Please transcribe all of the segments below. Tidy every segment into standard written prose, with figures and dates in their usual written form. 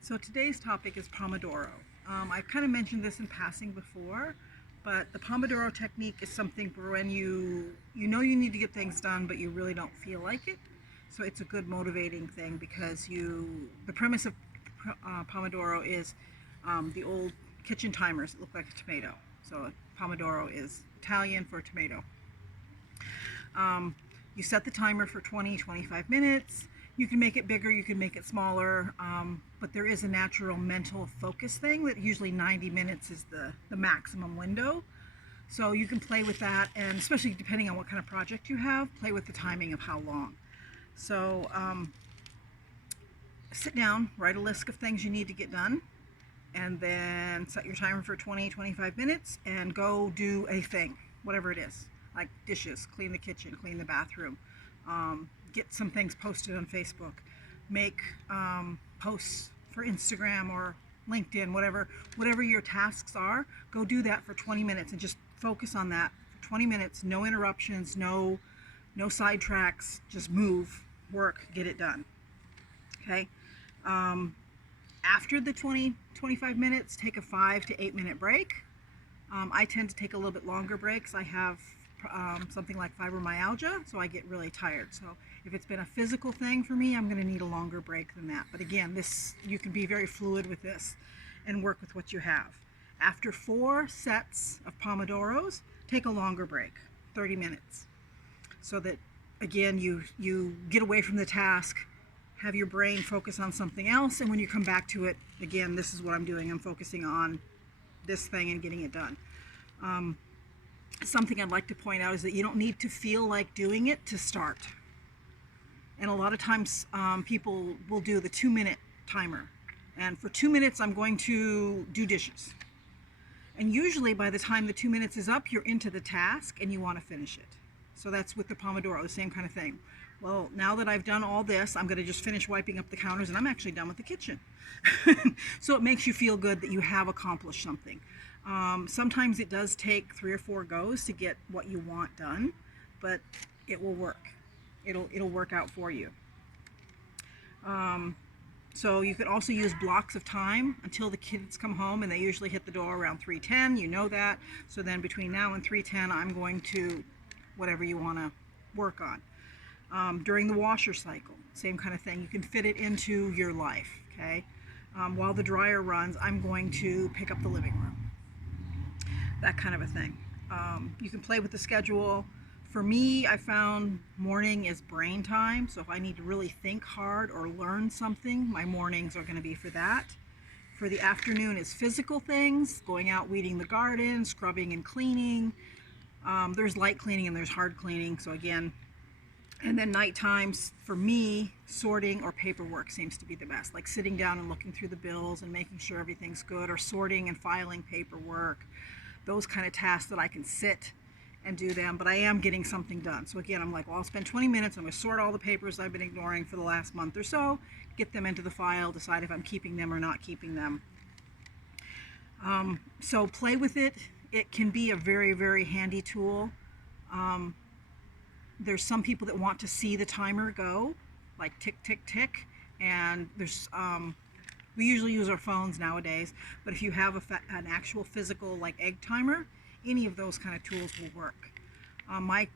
So today's topic is Pomodoro. I've kind of mentioned this in passing before, but the Pomodoro technique is something for when you know you need to get things done, but you really don't feel like it. So it's a good motivating thing because the premise of Pomodoro is the old kitchen timers that look like a tomato. So Pomodoro is Italian for tomato. Um, you set the timer for 20-25 minutes. You can make it bigger, you can make it smaller, but there is a natural mental focus thing that usually 90 minutes is the maximum window. So you can play with that, and especially depending on what kind of project you have, play with the timing of how long. So sit down, write a list of things you need to get done, and then set your timer for 20-25 minutes and go do a thing, whatever it is, like dishes, clean the kitchen, clean the bathroom, get some things posted on Facebook, make posts for Instagram or LinkedIn, whatever your tasks are. Go do that for 20 minutes and just focus on that for 20 minutes. No interruptions, no sidetracks. Just move, work, get it done. Okay. After the 20-25 minutes, take a 5 to 8 minute break. I tend to take a little bit longer breaks. I have something like fibromyalgia, so I get really tired. So if it's been a physical thing for me, I'm going to need a longer break than that. But again, you can be very fluid with this and work with what you have. After 4 sets of Pomodoros, take a longer break, 30 minutes, so that again you get away from the task, have your brain focus on something else, and when you come back to it, again, this is what I'm doing. I'm focusing on this thing and getting it done. Something I'd like to point out is that you don't need to feel like doing it to start. And a lot of times people will do the 2-minute timer. And for 2 minutes, I'm going to do dishes. And usually by the time the 2 minutes is up, you're into the task and you want to finish it. So that's with the Pomodoro, the same kind of thing. Well, now that I've done all this, I'm going to just finish wiping up the counters and I'm actually done with the kitchen. So it makes you feel good that you have accomplished something. Sometimes it does take 3 or 4 goes to get what you want done, but it will work. It'll work out for you. So you could also use blocks of time until the kids come home, and they usually hit the door around 3:10. You know that. So then between now and 3:10, I'm going to whatever you want to work on. During the washer cycle, same kind of thing. You can fit it into your life. Okay. While the dryer runs, I'm going to pick up the living room. That kind of a thing. You can play with the schedule. For me, I found morning is brain time. So if I need to really think hard or learn something, my mornings are going to be for that. For the afternoon is physical things, going out, weeding the garden, scrubbing and cleaning. There's light cleaning and there's hard cleaning. So again, and then night times, for me, sorting or paperwork seems to be the best. Like sitting down and looking through the bills and making sure everything's good, or sorting and filing paperwork. Those kind of tasks that I can sit and do them, but I am getting something done. So again, I'm like, well, I'll spend 20 minutes. I'm going to sort all the papers I've been ignoring for the last month or so, get them into the file, decide if I'm keeping them or not keeping them. So play with it. It can be a very, very handy tool. There's some people that want to see the timer go, like tick, tick, tick, and we usually use our phones nowadays, but if you have an actual physical like egg timer, any of those kind of tools will work. My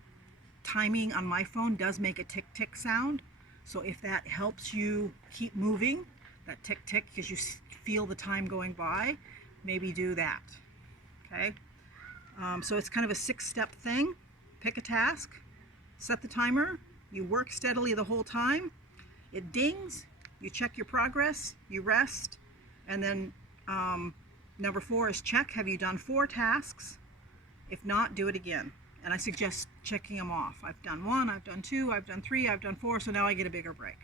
timing on my phone does make a tick, tick sound, so if that helps you keep moving, that tick, tick, because you feel the time going by, maybe do that. Okay. So it's kind of a 6-step thing. Pick a task, set the timer, you work steadily the whole time, it dings, you check your progress, you rest, and then number 4 is check. Have you done 4 tasks? If not, do it again. And I suggest checking them off. I've done 1, I've done 2, I've done 3, I've done 4, so now I get a bigger break.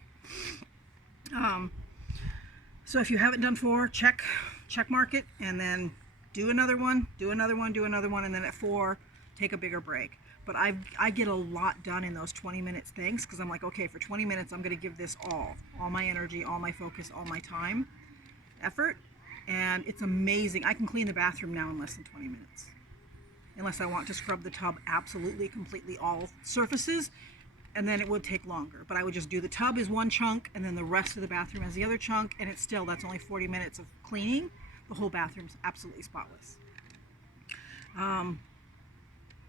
So if you haven't done 4, check mark it, and then do another one, do another one, do another one, and then at 4, take a bigger break. But I get a lot done in those 20 minutes things, because I'm like, okay, for 20 minutes, I'm going to give this all my energy, all my focus, all my time, effort, and it's amazing. I can clean the bathroom now in less than 20 minutes. Unless I want to scrub the tub absolutely, completely, all surfaces, and then it would take longer. But I would just do the tub as one chunk, and then the rest of the bathroom as the other chunk, and that's only 40 minutes of cleaning. The whole bathroom's absolutely spotless.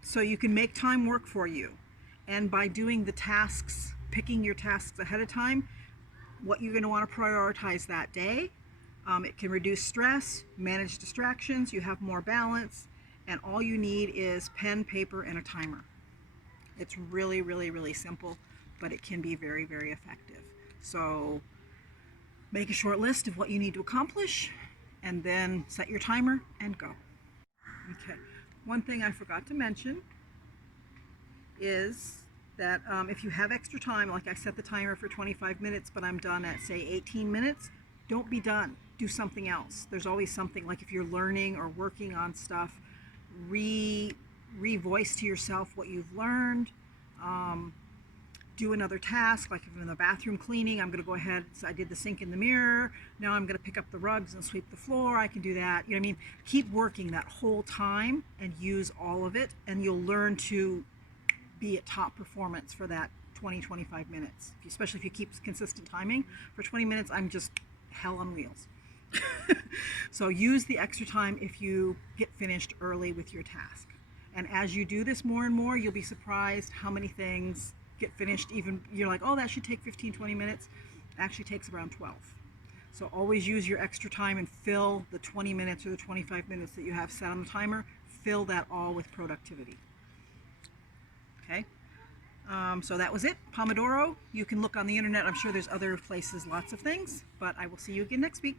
So you can make time work for you. And by doing the tasks, picking your tasks ahead of time, what you're going to want to prioritize that day, it can reduce stress, manage distractions, you have more balance, and all you need is pen, paper, and a timer. It's really, really, really simple, but it can be very, very effective. So make a short list of what you need to accomplish, and then set your timer and go. Okay. One thing I forgot to mention is that if you have extra time, like I set the timer for 25 minutes, but I'm done at, say, 18 minutes, don't be done. Do something else. There's always something, like if you're learning or working on stuff, re-voice to yourself what you've learned. Do another task, like if I'm in the bathroom cleaning, I'm going to go ahead, so I did the sink and the mirror, now I'm going to pick up the rugs and sweep the floor, I can do that. You know what I mean? Keep working that whole time and use all of it, and you'll learn to be at top performance for that 20-25 minutes, especially if you keep consistent timing. For 20 minutes, I'm just hell on wheels. So use the extra time if you get finished early with your task. And as you do this more and more, you'll be surprised how many things get finished. Even you're like, oh, that should take 15-20 minutes. It actually takes around 12. So always use your extra time and fill the 20 minutes or the 25 minutes that you have set on the timer. Fill that all with productivity. Okay, so that was it. Pomodoro. You can look on the internet. I'm sure there's other places, lots of things, but I will see you again next week.